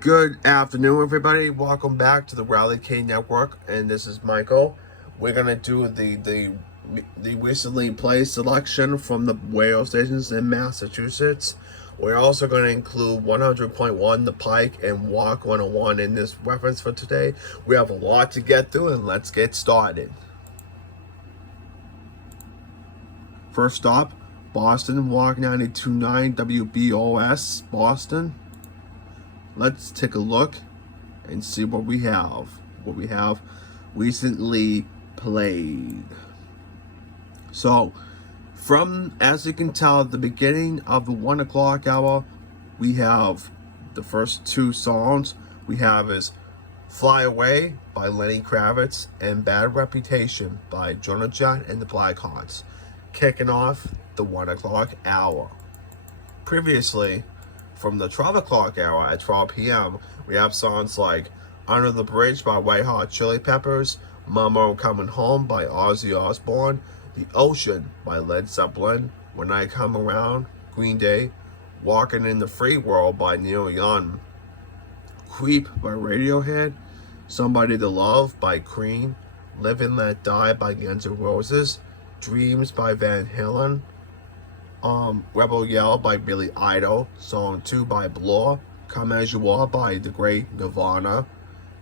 Good afternoon, everybody. Welcome back to the Rally K Network, and this is Michael. We're gonna do the recently played selection from the radio stations in Massachusetts. We're also going to include 100.1 The Pike and Walk 101 in this reference for today. We have a lot to get through, and let's get started. First stop, Boston, Walk 92.9 WBOS, Boston. Let's take a look and see what we have. What we have recently played. So, as you can tell, at the beginning of the 1 o'clock hour, we have the first two songs. We have is Fly Away by Lenny Kravitz and Bad Reputation by Jonah Jett and the Blackhearts, kicking off the 1 o'clock hour. Previously, from the 12 o'clock hour at 12 p.m., we have songs like Under the Bridge by White Hot Chili Peppers, Mama Coming Home by Ozzy Osbourne, The Ocean by Led Zeppelin, When I Come Around, Green Day, Walking in the Free World by Neil Young, Creep by Radiohead, Somebody to Love by Cream, Live and Let Die by Guns N' Roses, Dreams by Van Halen, Rebel Yell by Billy Idol, Song 2 by Blur, Come As You Are by The Great Nirvana,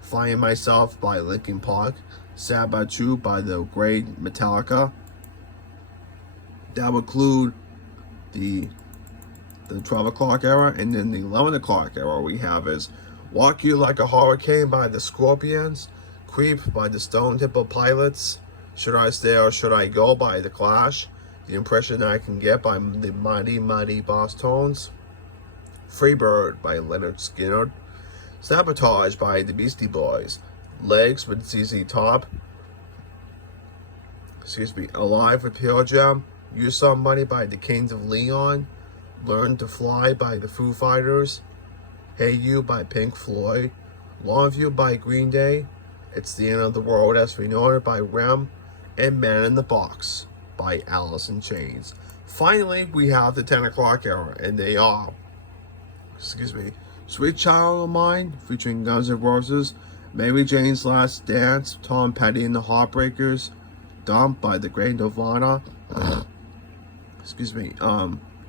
Find Myself by Linkin Park, Sad About You by The Great Metallica. That would include the 12 o'clock hour, and then the 11 o'clock hour we have is Walk You Like a Hurricane by The Scorpions, Creep by the Stone Temple Pilots, Should I Stay or Should I Go by The Clash, The Impression I Can Get by the Mighty Mighty Boss Tones, Freebird by Leonard Skinner, Sabotage by the Beastie Boys, Legs with ZZ Top, Alive with Pearl Jam, You Somebody by the Kings of Leon, Learn to Fly by the Foo Fighters, Hey You by Pink Floyd, Longview by Green Day, It's the End of the World as We Know It by Rem, and Man in the Box by Alice in Chains. Finally, we have the 10 o'clock hour, and they are, Sweet Child of Mine featuring Guns N' Roses, Mary Jane's Last Dance, Tom Petty and the Heartbreakers, Dump by the Great Nirvana,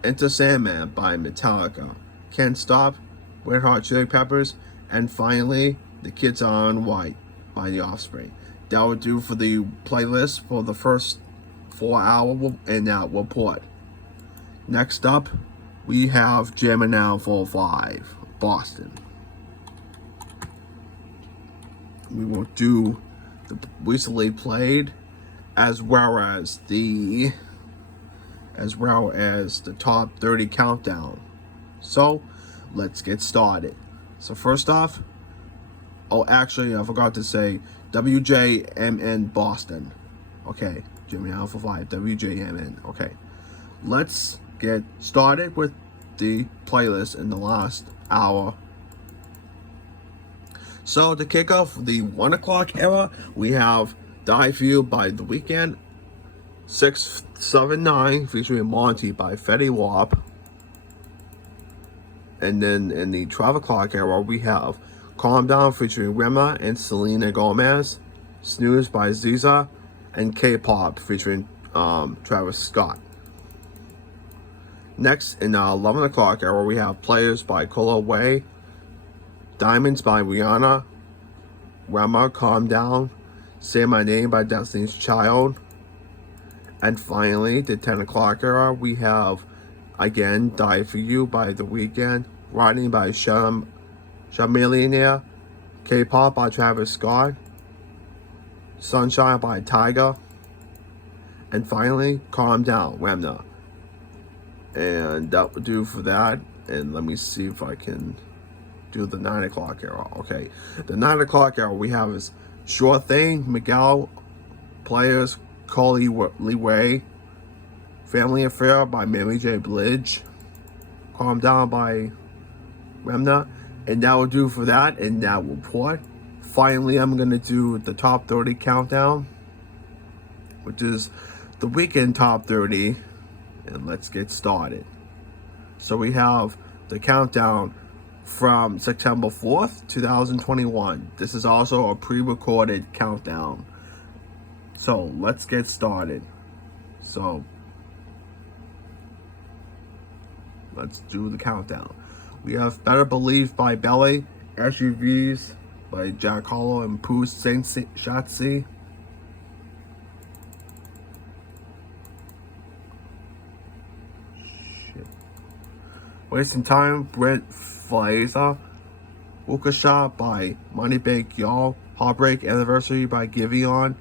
Enter Sandman by Metallica, Can't Stop, Red Hot Chili Peppers, and finally, The Kids Are in White by The Offspring. That will do for the playlist for the first 4 hour in that report. Next up, we have Jamming Now 45, Boston. We will do the recently played as well as the top 30 countdown. So let's get started. So first off, I forgot to say WJMN Boston. Okay, Jimmy Alpha 5, WJMN. Okay, let's get started with the playlist in the last hour. So to kick off the 1 o'clock era, we have Die For You by The Weeknd, 679 featuring Monty by Fetty Wap. And then in the 12 o'clock era, we have Calm Down featuring Rema and Selena Gomez, Snooze by Ziza, and K-Pop featuring Travis Scott. Next, in the 11 o'clock hour, we have Players by Cola Way, Diamonds by Rihanna, Rema, Calm Down, Say My Name by Destiny's Child. And finally, the 10 o'clock hour, we have, again, Die For You by The Weeknd, Riding by Chamillionaire, K-Pop by Travis Scott, Sunshine by Tyga, and finally, Calm Down, Remna. And that will do for that. And let me see if I can do the 9 o'clock hour. Okay, the 9 o'clock hour we have is Sure Thing, Miguel, Players, Carly Ray, Family Affair by Mary J. Blige, Calm Down by Remna. And that will do for that in that report. Finally, I'm going to do the top 30 countdown, which is the weekend top 30. And let's get started. So we have the countdown from September 4th, 2021. This is also a pre-recorded countdown. So let's get started. So let's do the countdown. We have Better Believe by Belly, SUVs by Jack Harlow and Pooh Shatsy. Wasting Time, Brent Faiyaz. Waukesha by Moneybag Y'all. Heartbreak Anniversary by Giveon.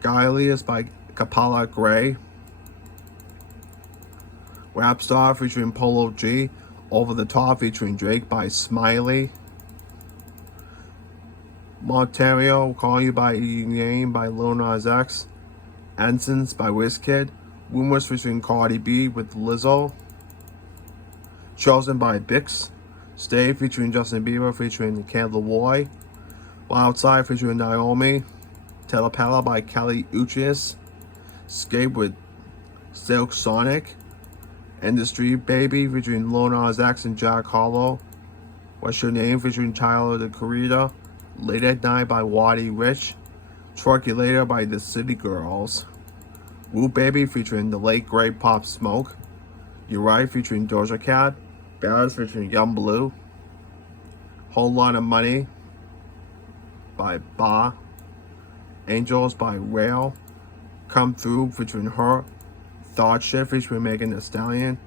Guy Elias by Kapala Gray. Rap Star featuring Polo G. Over the Top featuring Drake by Smiley. Montario, Call You By Your Name by Lil Nas X. Ensigns by Wizkid. Rumors featuring Cardi B with Lizzo. Chosen by Bix. Stay featuring Justin Bieber featuring Candle Boy. Wild Side featuring Naomi. Telepala by Kelly Uchis. Escape with Silk Sonic. Industry Baby featuring Lil Nas X and Jack Harlow. What's Your Name featuring Tyler the Creator. Late at Night by Waddy Rich. Truckulator by The City Girls. Woo Baby featuring The Late Great Pop Smoke. You're Right featuring Doja Cat. Barrett featuring Young Blue. Whole Lot of Money by Ba. Angels by Rail. Come Through featuring Her. Thought Shit featuring Megan Thee Stallion.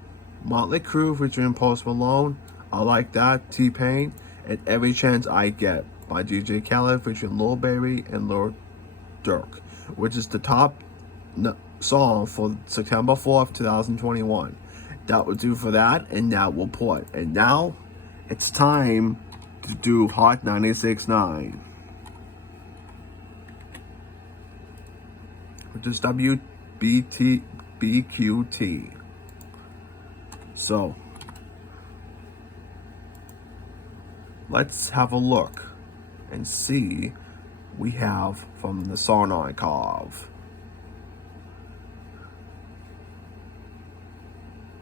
Motley Crue featuring Post Malone. I Like That, T-Pain. And Every Chance I Get by DJ Khaled featuring Lil Baby and Lil Durk, which is the top song for September 4th, 2021. That will do for that, and that will put. And now, it's time to do Hot 96.9, which is WBQT. So, let's have a look and see we have from the Song Archive.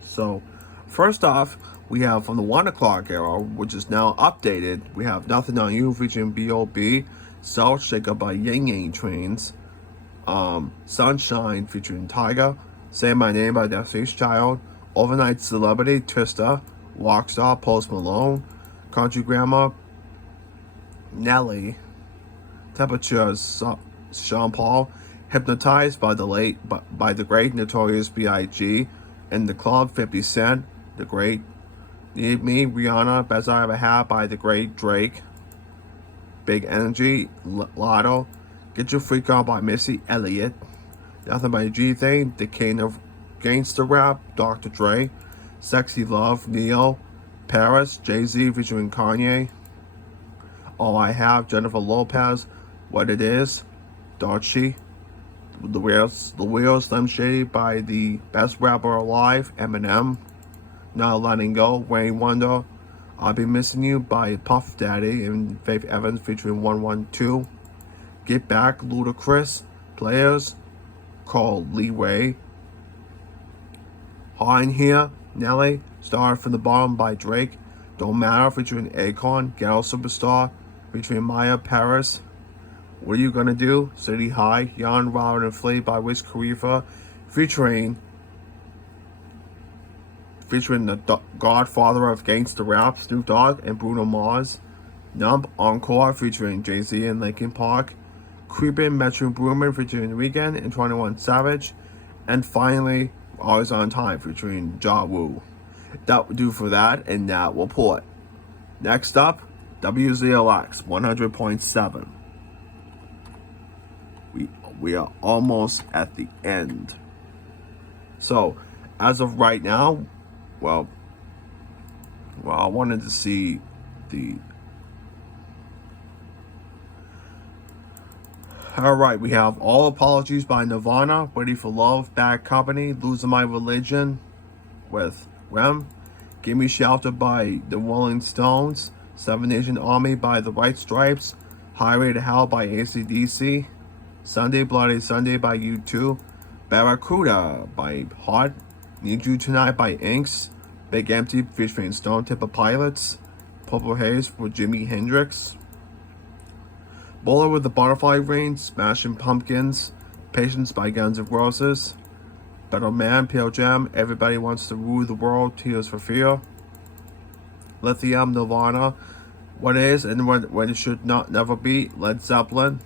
So, first off, we have from the 1 o'clock era, which is now updated, we have Nothing on You featuring B.O.B., Cell Shaker by Yang Yang Trains, Sunshine featuring Tyga, Say My Name by Destiny's Child, Overnight Celebrity, Twista, Rockstar, Post Malone, Country Grammar, Nelly, Temperatures, Sean Paul, Hypnotized by the great Notorious B.I.G., In the Club, 50 Cent, The Great, Need Me, Rihanna, Best I Ever Had by the great Drake, Big Energy, Lotto, Get Your Freak On by Missy Elliott, Nothing But a G Thing, The King of Gangster Rap, Dr. Dre, Sexy Love, Neo, Paris, Jay-Z featuring Kanye, All I Have, Jennifer Lopez, What It Is, Doechii, The Real Slim Shady by the Best Rapper Alive, Eminem, Not Letting Go, Wayne Wonder, I'll Be Missing You by Puff Daddy and Faith Evans featuring 112, Get Back, Ludacris, Players, Called Leeway, High in Here, Nelly, Started From the Bottom by Drake, Don't Matter featuring Akon, Ghetto Superstar featuring Maya Paris, What Are You Gonna Do, City High, Young, Wild and Free by Wiz Khalifa featuring the Godfather of Gangsta Rap, Snoop Dogg and Bruno Mars, Numb, Encore featuring Jay-Z and Linkin Park, Creepin', Metro Boomin featuring The Weeknd and 21 Savage, and finally, Always on Time featuring Ja Rule. That will do for that, and that will put. Next up, WZLX 100.7. We are almost at the end. So, as of right now, well, I wanted to see the. Alright, we have All Apologies by Nirvana, Ready for Love, Bad Company, Losing My Religion with Rem, Give Me Shelter by the Rolling Stones, Seven Nation Army by the White Stripes, Highway to Hell by AC/DC, Sunday Bloody Sunday by U2, Barracuda by Hot, Need You Tonight by Inks, Big Empty featuring Stone Temple Pilots, Purple Haze for Jimi Hendrix. Bowler with the Butterfly Ring, Smashing Pumpkins, Patience by Guns N' Roses. Better Man, Pearl Jam, Everybody Wants to Rule the World, Tears for Fear. Lithium, Nirvana, What Is and What It Should Not Never Be, Led Zeppelin.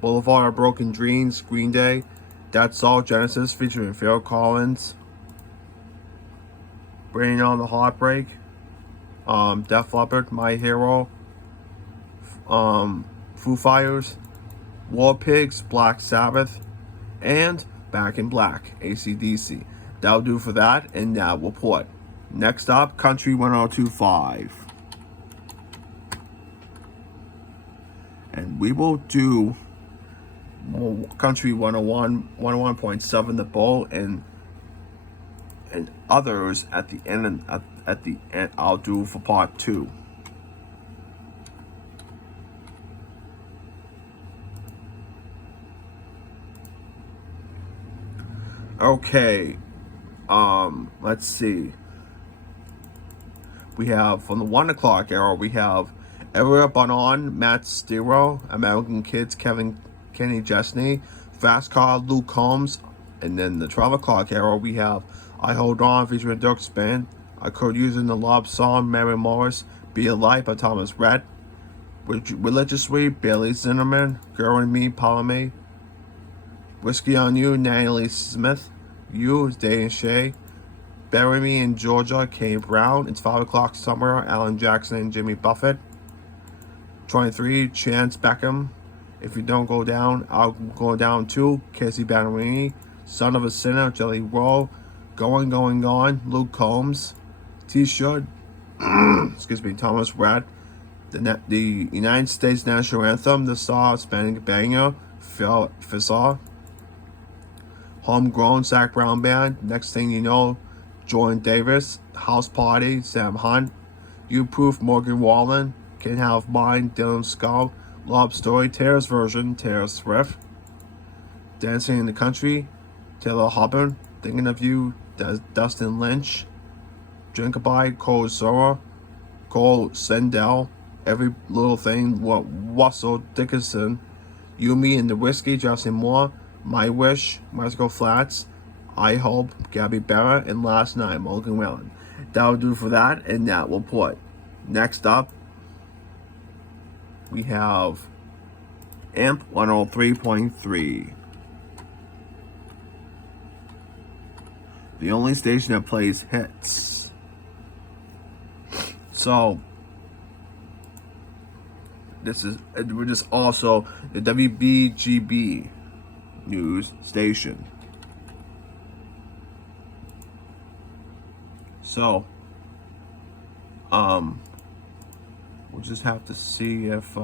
Boulevard of Broken Dreams, Green Day. That's All, Genesis featuring Phil Collins. Bringing On the Heartbreak, Def Leppard, My Hero, Foo Fighters, War Pigs, Black Sabbath, and Back in Black, AC/DC. That'll do for that, and that will put. Next up, Country 102.5. And we will do Country 101, 101.7 The Bull, and others at the end. At the end, I'll do for part 2. Okay, let's see. We have from the 1 o'clock era. We have Era Bonon, Matt Stiro, American Kids, Kenny Chesney, Fast Car, Luke Combs, and then the 12 o'clock era. We have I Hold On featuring Dirk Span, I Could Use in the Love Song, Mary Morris, Be Alive by Thomas Rhett, Religiously, Bailey Zinnerman, Girl and Me, Paula May, Whiskey on You, Natalie Smith, You, Day and Shay, Bury Me in Georgia, Kane Brown, It's 5 O'Clock Somewhere, Alan Jackson and Jimmy Buffett, 23, Chance Beckham, If You Don't Go Down, I'll Go Down Too, Casey Bannerini, Son of a Sinner, Jelly Roll, Going, Gone, Luke Combs, T-Shirt, excuse me, Thomas Rhett, the United States National Anthem, The Star, Hispanic Banger, Phil Fissaw, Homegrown, Zach Brown Band, Next Thing You Know, Jordan Davis, House Party, Sam Hunt, You Proof, Morgan Wallen, Can't Have Mine, Dylan Skull, Love Story, Taylor's Version, Taylor Swift, Dancing in the Country, Taylor Hubbard, Thinking of You, Dustin Lynch, Drinkabye, Cole Sora, Cole Sendell, Every Little Thing, Russell Dickinson, You, Me and the Whiskey, Justin Moore, My Wish, Musical Flats, I Hope, Gabby Barrett, and Last Night, Morgan Wallen. That'll do for that, and that will put. Next up, we have AMP 103.3. The only station that plays hits. So, we're just also the WBGB news station. So, we'll just have to see if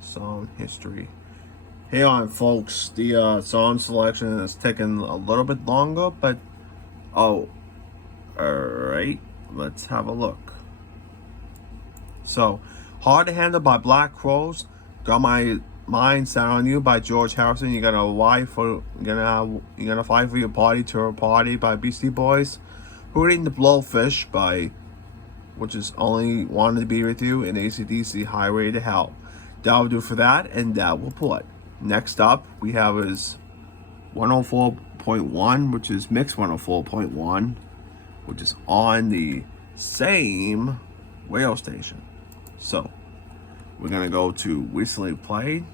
song history. Hey on folks, the song selection is taking a little bit longer, but alright, let's have a look. So, Hard to Handle by Black Crowes, Got My Mind Set on You by George Harrison, You're Gonna Fight for Your Party to a Party by Beastie Boys, Hooting the Blowfish by, which is Only Wanted to Be With You, and AC/DC Highway to Hell. That'll do for that, and that will put. Next up, we have is 104.1, which is Mix 104.1, which is on the same radio station. So, we're going to go to Recently Played.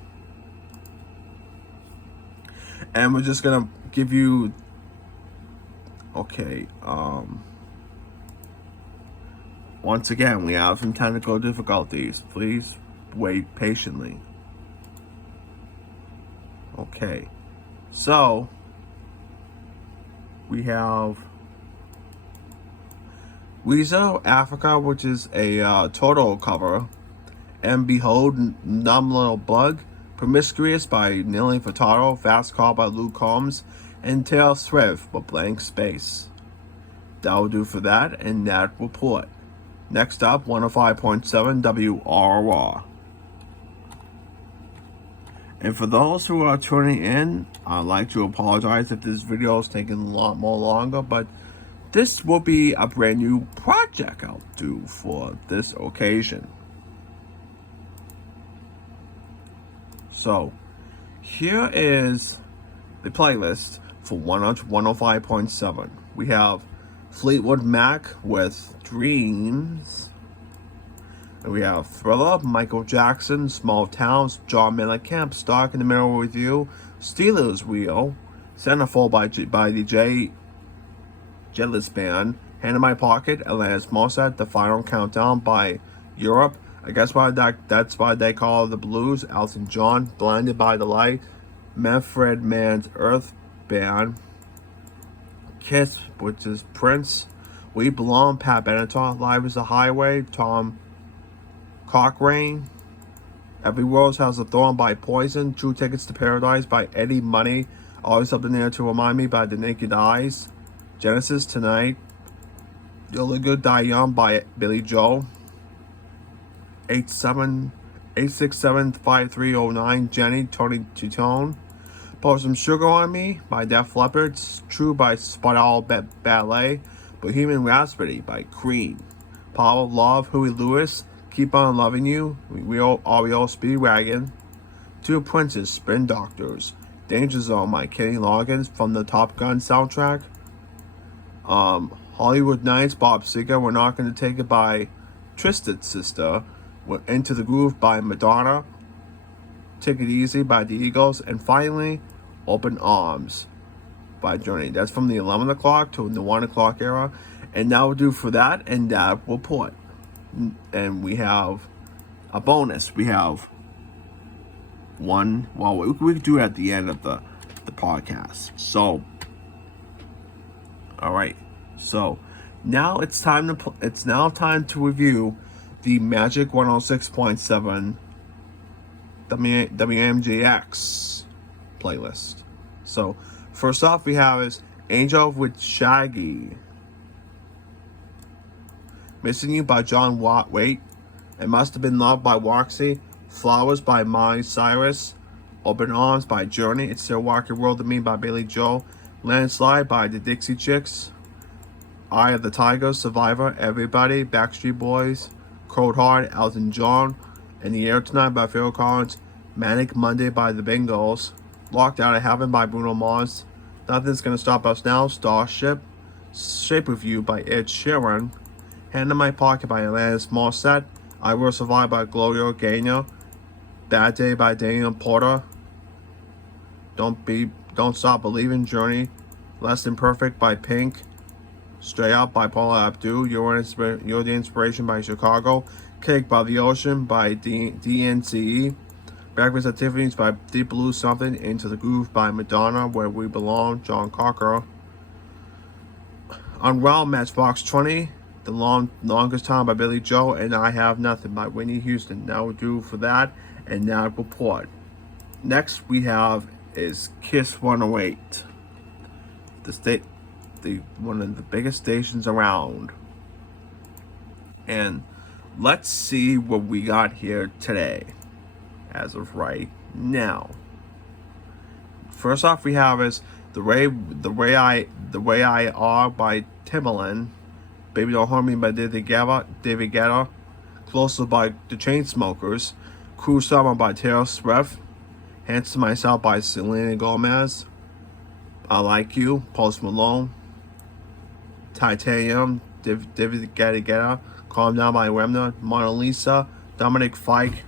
And we're just going to give you, okay, once again, we have some technical difficulties. Please wait patiently. Okay, so we have Weezer, Africa, which is a Total cover, and Behold, Numb Little Bug, Promiscuous by Nelly Furtado, Fast Car by Luke Combs, and Taylor Swift by Blank Space. That will do for that, and that will put. Next up, 105.7 WRR. And for those who are tuning in, I'd like to apologize if this video is taking a lot more longer, but this will be a brand new project I'll do for this occasion. So, here is the playlist for 105.7. We have Fleetwood Mac with Dreams. And we have Thriller, Michael Jackson, Small Towns, John Mellencamp, Stark in the Middle with You, Steelers Wheel, Centerfold by the Jealous Band, Hand in My Pocket, Alanis Morissette, The Final Countdown by Europe. I guess that's why they call it the blues. Elton John, Blinded by the Light, Manfred Mann's Earth Band, Kiss, which is Prince, We Belong, Pat Benatar, Live is a Highway, Tom Cochrane, Every Rose Has a Thorn by Poison, True Tickets to Paradise by Eddie Money, Always Something There to Remind Me by The Naked Eyes, Genesis Tonight, You'll Look Good Die Young by Billy Joel, 867-5309 Jenny, Tony Tutone, Pour Some Sugar on Me by Def Leppard, True by Spot Owl Ballet, Bohemian Rhapsody by Cream, Power of Love, Huey Lewis, Keep On Loving You, REO Speedwagon, Two Princes, Spin Doctors, Danger Zone by Kenny Loggins from the Top Gun soundtrack, Hollywood Nights, Bob Seger, We're Not Gonna Take It by Twisted Sister, Into the Groove by Madonna, Take It Easy by the Eagles, and finally, Open Arms by Journey. That's from the 11 o'clock to the 1 o'clock era. And now we'll do for that, and we'll put. And we have a bonus. We have one, well, we could do it at the end of the podcast. So, all right. So, now it's time to review the Magic 106.7 WMJX playlist. So, first off, we have is Angel with Shaggy, Missing You by John Waite, It Must Have Been Love by Roxy, Flowers by Miley Cyrus, Open Arms by Journey, It's Still Rock and Roll to Me by Billy Joel, Landslide by the Dixie Chicks, Eye of the Tiger, Survivor, Everybody, Backstreet Boys, Cold Heart, Elton John, In the Air Tonight by Phil Collins, Manic Monday by the Bengals, Locked Out of Heaven by Bruno Mars, Nothing's Gonna Stop Us Now, Starship, Shape of You by Ed Sheeran, Hand in My Pocket by Alanis Morissette, I Will Survive by Gloria Gaynor, Bad Day by Daniel Porter, Don't Stop Believing, Journey, Less Than Perfect by Pink, Stray Out by Paula Abdul, You're the Inspiration by Chicago, Cake by the Ocean by DNCE, Breakfast at Tiffany's by Deep Blue Something, Into the Groove by Madonna, Where We Belong, John Cocker, Unwell, Matchbox 20, The Longest Time by Billy Joel, and I Have Nothing by Whitney Houston. Now we'll do for that, and now report. Next we have is Kiss 108, one of the biggest stations around. And let's see what we got here today, as of right now. First off, we have is the way I Are by Timbaland, Baby Don't Hurt Me by David Guetta, Closer by the Chainsmokers, Cruel Summer by Taylor Swift, Handsome Myself by Selena Gomez, I Like You, Post Malone, Titanium, David Guetta, Calm Down by Remna, Mona Lisa, Dominic Fike,